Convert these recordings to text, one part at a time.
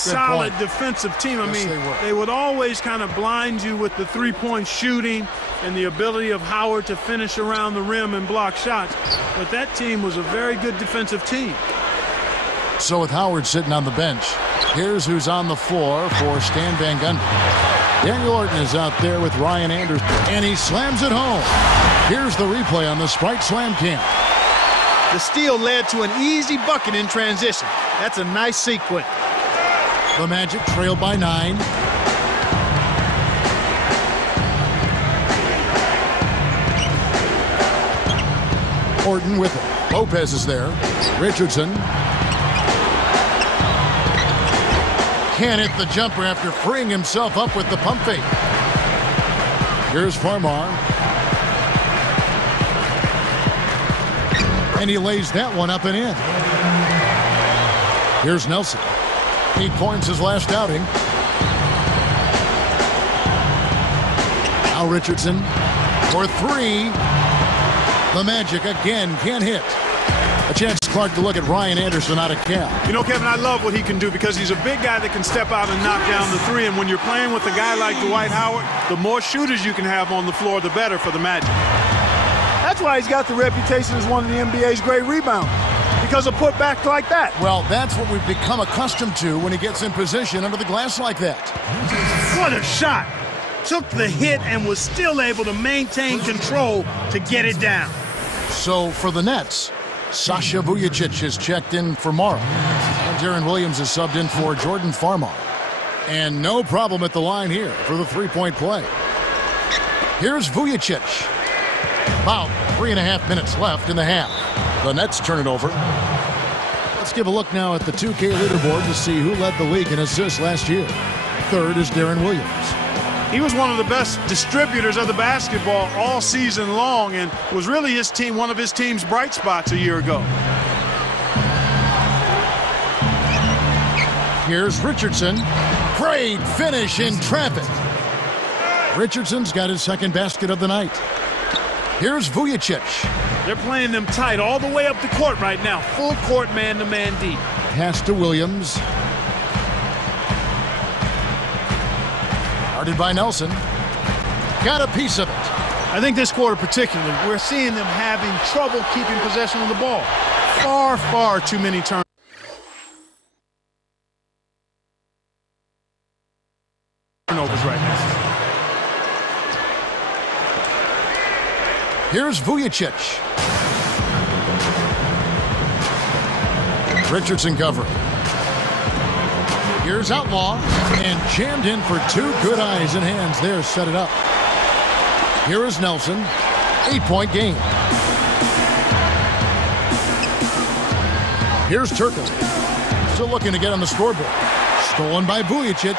solid defensive team. I mean, they would always kind of blind you with the three-point shooting and the ability of Howard to finish around the rim and block shots. But that team was a very good defensive team. So with Howard sitting on the bench, here's who's on the floor for Stan Van Gundy. Daniel Orton is out there with Ryan Anderson, and he slams it home. Here's the replay on the Sprite Slam Cam. The steal led to an easy bucket in transition. That's a nice sequence. The Magic trail by 9. Orton with it. Lopez is there. Richardson can't hit the jumper after freeing himself up with the pump fake. Here's Farmar. And he lays that one up and in. Here's Nelson. 8 points his last outing. Now Richardson for 3. The Magic again can't hit. A chance, Clark, to look at Ryan Anderson out of Cal. You know, Kevin, I love what he can do because he's a big guy that can step out and knock down the 3. And when you're playing with a guy like Dwight Howard, the more shooters you can have on the floor, the better for the Magic. That's why he's got the reputation as one of the NBA's great rebounders, because of putbacks like that. Well, that's what we've become accustomed to when he gets in position under the glass like that. What a shot. Took the hit and was still able to maintain control to get it down. So for the Nets, Sasha Vujacic is checked in for Morrow. And Darren Williams is subbed in for Jordan Farmar. And no problem at the line here for the three-point play. Here's Vujacic. About 3.5 minutes left in the half. The Nets turn it over. Let's give a look now at the 2K leaderboard to see who led the league in assists last year. Third is Darren Williams. He was one of the best distributors of the basketball all season long and was really his team, one of his team's bright spots a year ago. Here's Richardson. Great finish in traffic. Richardson's got his second basket of the night. Here's Vujacic. They're playing them tight all the way up the court right now. Full court man-to-man deep. Pass to Williams. Guarded by Nelson. Got a piece of it. I think this quarter particularly, we're seeing them having trouble keeping possession of the ball. Far, far too many turnovers right now. Here's Vujacic. Richardson covering. Here's Outlaw, and jammed in for 2 good eyes and hands there, set it up. Here is Nelson, 8-point game. Here's Turkle, still looking to get on the scoreboard. Stolen by Vujacic.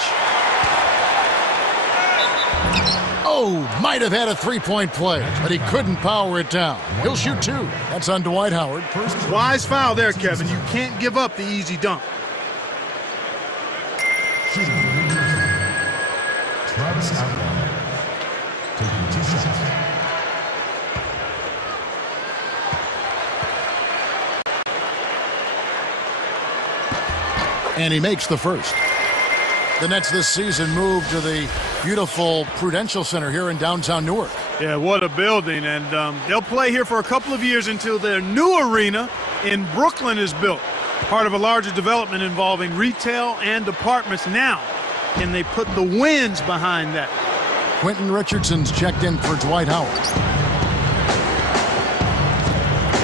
Oh, might have had a 3-point play, but he couldn't power it down. He'll shoot 2. That's on Dwight Howard. Wise foul there, Kevin. You can't give up the easy dunk. Travis Outlaw taking 2 shots. And he makes the first. The Nets this season moved to the beautiful Prudential Center here in downtown Newark. Yeah, what a building. And they'll play here for a couple of years until their new arena in Brooklyn is built. Part of a larger development involving retail and apartments. Now, can they put the wins behind that? Quentin Richardson's checked in for Dwight Howard.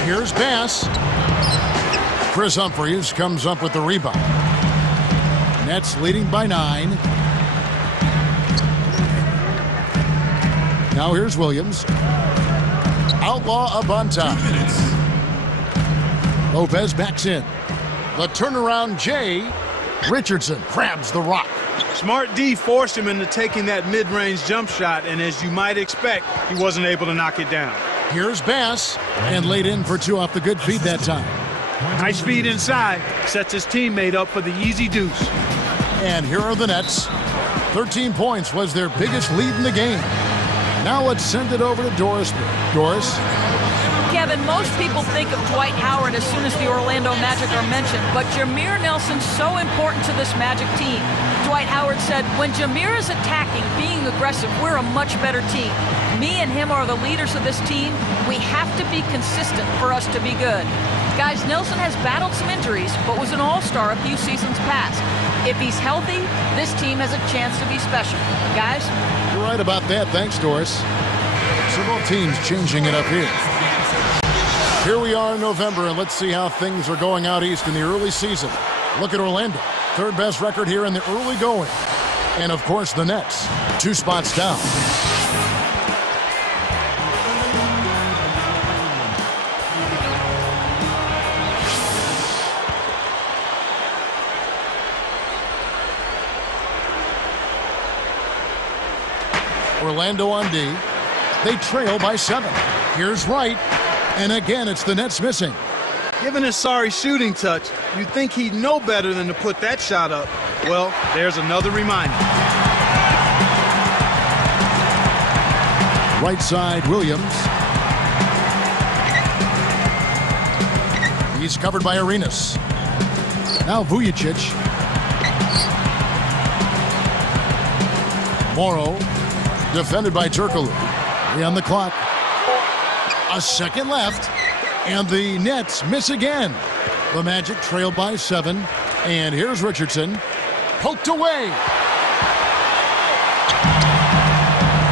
Here's Bass. Chris Humphries comes up with the rebound. Nets leading by 9. Now here's Williams. Outlaw up on top. Lopez backs in. The turnaround Jay. Richardson grabs the rock. Smart D forced him into taking that mid-range jump shot, and as you might expect, he wasn't able to knock it down. Here's Bass, and laid in for 2 off the good feed that time. High speed inside, sets his teammate up for the easy deuce. And here are the Nets. 13 points was their biggest lead in the game. Now let's send it over to Doris. Doris? Kevin, most people think of Dwight Howard as soon as the Orlando Magic are mentioned, but Jameer Nelson's so important to this Magic team. Dwight Howard said, when Jameer is attacking, being aggressive, we're a much better team. Me and him are the leaders of this team. We have to be consistent for us to be good. Guys, Nelson has battled some injuries, but was an all-star a few seasons past. If he's healthy, this team has a chance to be special. Guys? You're right about that. Thanks, Doris. Several teams changing it up here. Here we are in November, and let's see how things are going out east in the early season. Look at Orlando. Third best record here in the early going. And, of course, the Nets. 2 spots down. Orlando on D. They trail by 7. Here's Wright. And again, it's the Nets missing. Given his sorry shooting touch, you'd think he'd know better than to put that shot up. Well, there's another reminder. Right side, Williams. He's covered by Arenas. Now Vujicic. Morrow. Defended by Turkoglu. 3 on the clock. A second left. And the Nets miss again. The Magic trail by 7. And here's Richardson. Poked away.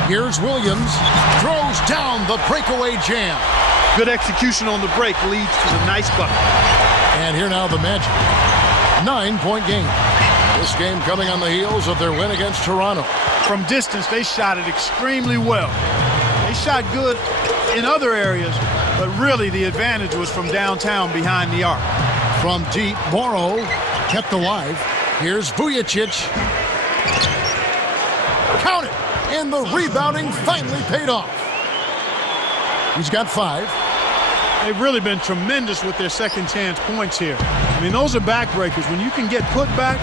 Here's Williams. Throws down the breakaway jam. Good execution on the break leads to the nice bucket. And here now the Magic. 9-point game. This game coming on the heels of their win against Toronto. From distance, they shot it extremely well. They shot good in other areas, but really the advantage was from downtown behind the arc. From deep, Morrow kept alive. Here's Vujicic. Count it! And the rebounding finally paid off. He's got 5. They've really been tremendous with their second chance points here. I mean, those are backbreakers. When you can get put back,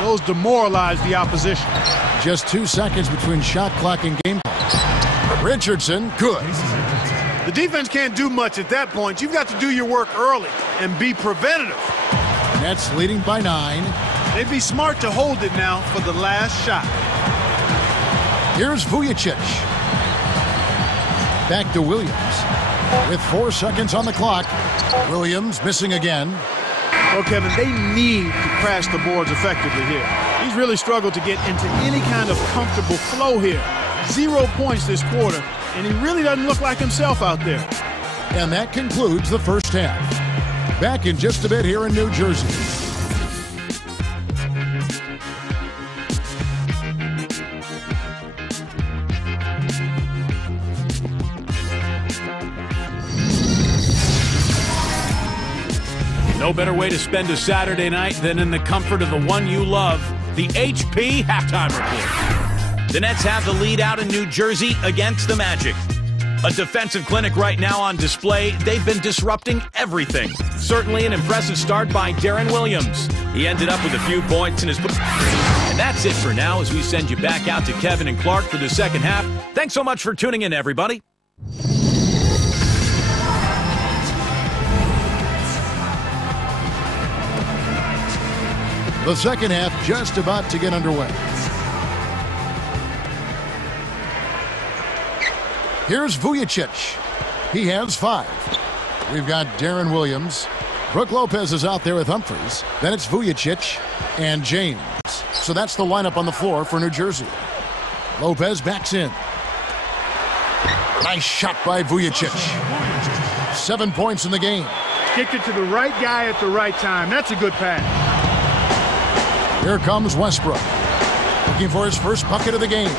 those demoralize the opposition. Just 2 seconds between shot clock and game clock. Richardson, good. The defense can't do much at that point. You've got to do your work early and be preventative. Nets leading by 9. They'd be smart to hold it now for the last shot. Here's Vujicic. Back to Williams. With 4 seconds on the clock. Williams missing again. Well, Kevin, they need to crash the boards effectively here. He's really struggled to get into any kind of comfortable flow here. 0 points this quarter, and he really doesn't look like himself out there. And that concludes the first half. Back in just a bit here in New Jersey. No better way to spend a Saturday night than in the comfort of the one you love, the HP Halftime Report. The Nets have the lead out in New Jersey against the Magic. A defensive clinic right now on display. They've been disrupting everything. Certainly an impressive start by Deron Williams. He ended up with a few points in his... And that's it for now as we send you back out to Kevin and Clark for the second half. Thanks so much for tuning in, everybody. The second half just about to get underway. Here's Vujicic. He has 5. We've got Deron Williams. Brook Lopez is out there with Humphries. Then it's Vujicic and James. So that's the lineup on the floor for New Jersey. Lopez backs in. Nice shot by Vujicic. 7 points in the game. Kicked it to the right guy at the right time. That's a good pass. Here comes Westbrook. Looking for his first bucket of the game.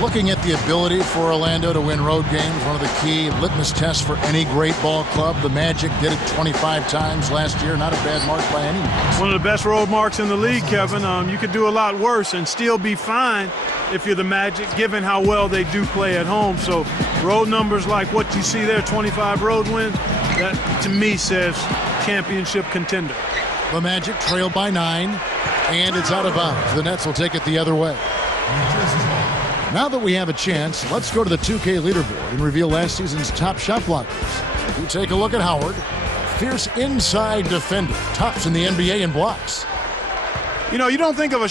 Looking at the ability for Orlando to win road games, one of the key litmus tests for any great ball club. The Magic did it 25 times last year. Not a bad mark by any means. One of the best road marks in the league, Kevin. You could do a lot worse and still be fine if you're the Magic, given how well they do play at home. So road numbers like what you see there, 25 road wins, that to me says championship contender. The Magic trail by 9. And it's out of bounds. The Nets will take it the other way. Now that we have a chance, let's go to the 2K leaderboard and reveal last season's top shot blockers. You take a look at Howard. Fierce inside defender. Tops in the NBA in blocks. You know, you don't think of a